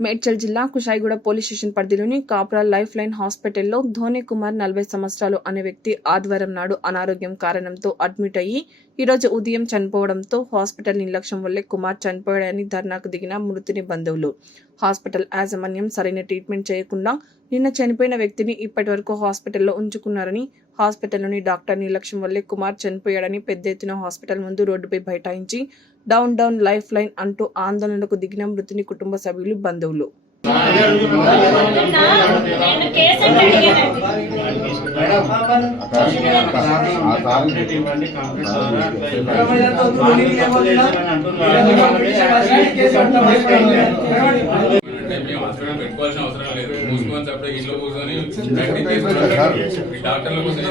మేడ్చల్ జిల్లా Kushaiguda police station పరిధిలోని Kapra life line హాస్పిటల్లో ధోని కుమార్ నలభై సంవత్సరాలు అనే వ్యక్తి ఆదివారం నాడు అనారోగ్యం కారణంతో అడ్మిట్ అయ్యి ఈరోజు ఉదయం చనిపోవడంతో హాస్పిటల్ నిర్లక్ష్యం వల్లే కుమార్ చనిపోయాడని ధర్నాకు దిగిన మృతుని బంధువులు. హాస్పిటల్ యాజమాన్యం సరైన ట్రీట్మెంట్ చేయకుండా నిన్న చనిపోయిన వ్యక్తిని ఇప్పటి వరకు హాస్పిటల్లో ఉంచుకున్నారని హాస్పిటల్లోని డాక్టర్ నిర్లక్ష్యం వల్లే కుమార్ చనిపోయాడని పెద్ద ఎత్తున హాస్పిటల్ ముందు రోడ్డుపై బైఠాయించి డౌన్ డౌన్ లైఫ్ లైన్ అంటూ ఆందోళనకు దిగిన మృతుని కుటుంబ సభ్యులు బంధువులు కేసు అంటే అడిగానండి అంటే మేము హాస్పిటల్ పెట్టుకోవాల్సిన అవసరం లేదు. మూసుకొని సపరేట్ ఇంట్లో కూర్చొని ప్రాక్టీస్ చేసుకోవడం ఈ డాక్టర్ల కోసం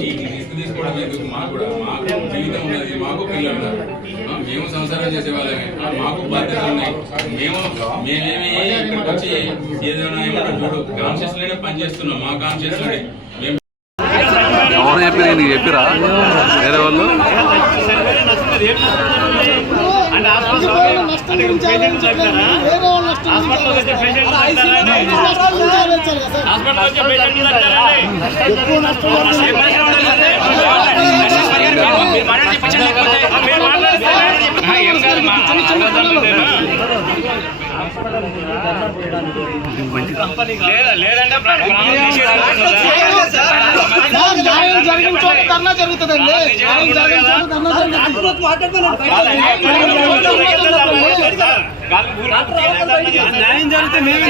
ఈ రిస్క్ తీసుకోవడం ఎందుకు? మాకు కూడా మాకు జీవితం ఉన్నది మాకు పిల్లలు ఉన్నారు. మేము సంసారం చేసే వాళ్ళమే. ఆ, మాకు బాధ్యతలు ఉన్నాయి. మేము మేమేమి ఇక్కడికి వచ్చి ఏదైనా ఏమన్నా చూడు కాన్షియస్లోనే పని చేస్తున్నాం. మా కాన్షియస్లోనే. మేము ఎవరు చెప్పి నీకు చెప్పిరా? వేరే వాళ్ళు అంటే పేషెంట్ హాస్పిటల్ వచ్చే పేషెంట్ లేదా లేదంటే న్యాయం జరిగిన చోట ధర్నా జరుగుతుందండి జరిగిన చోట ధర్నా న్యాయం జరిగితే మేము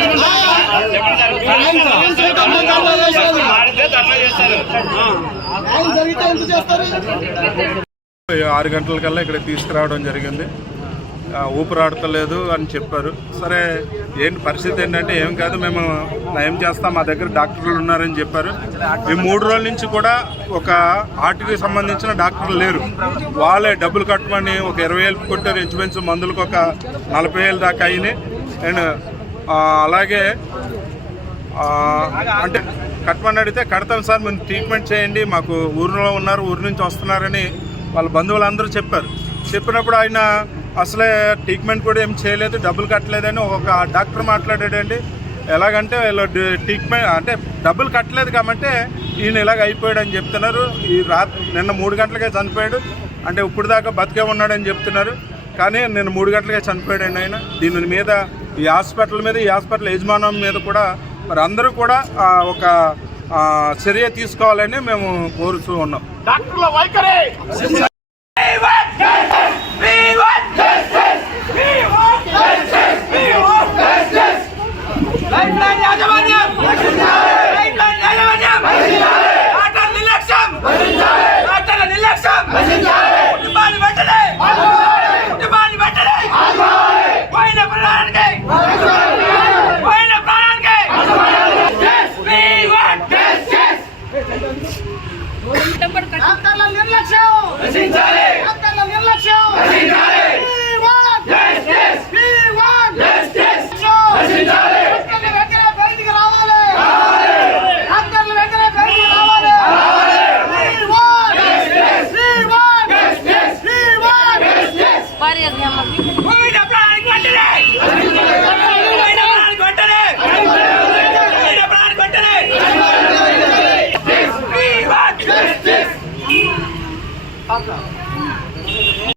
ఆరు గంటలకల్లా ఇక్కడ తీసుకురావడం జరిగింది ఊపిరాడతలేదు అని చెప్పారు. సరే ఏంటి పరిస్థితి ఏంటంటే ఏం కాదు మేము నయం చేస్తాం మా దగ్గర డాక్టర్లు ఉన్నారని చెప్పారు. ఈ మూడు రోజుల నుంచి కూడా ఒక ఆర్టీకి సంబంధించిన డాక్టర్లు లేరు. వాళ్ళే డబ్బులు కట్టమని ఒక ఇరవై వేలు కొట్టారు ఇంచుమించు మందులకు ఒక నలభై వేలు దాకా అయినాయి. అండ్ అలాగే అంటే కట్టమని అడిగితే కడతాం సార్ మేము ట్రీట్మెంట్ చేయండి మాకు ఊరిలో ఉన్నారు ఊరి నుంచి వస్తున్నారని వాళ్ళ బంధువులందరూ చెప్పారు. చెప్పినప్పుడు ఆయన అసలే ట్రీట్మెంట్ కూడా ఏం చేయలేదు డబ్బులు కట్టలేదని ఒక డాక్టర్ మాట్లాడాడండి. ఎలాగంటే వీళ్ళు ట్రీట్మెంట్ అంటే డబ్బులు కట్టలేదు కాబట్టి ఈయన ఇలాగ అయిపోయాడు అని చెప్తున్నారు. ఈ రాత్రి నిన్న మూడు గంటలకే చనిపోయాడు. అంటే ఇప్పుడు దాకా బతికే ఉన్నాడని చెప్తున్నారు. కానీ నేను మూడు గంటలకే చనిపోయాడండి ఆయన. దీని మీద ఈ హాస్పిటల్ మీద ఈ హాస్పిటల్ యజమానం మీద కూడా మరి అందరూ కూడా ఒక చర్య తీసుకోవాలని మేము కోరుతూ ఉన్నాం.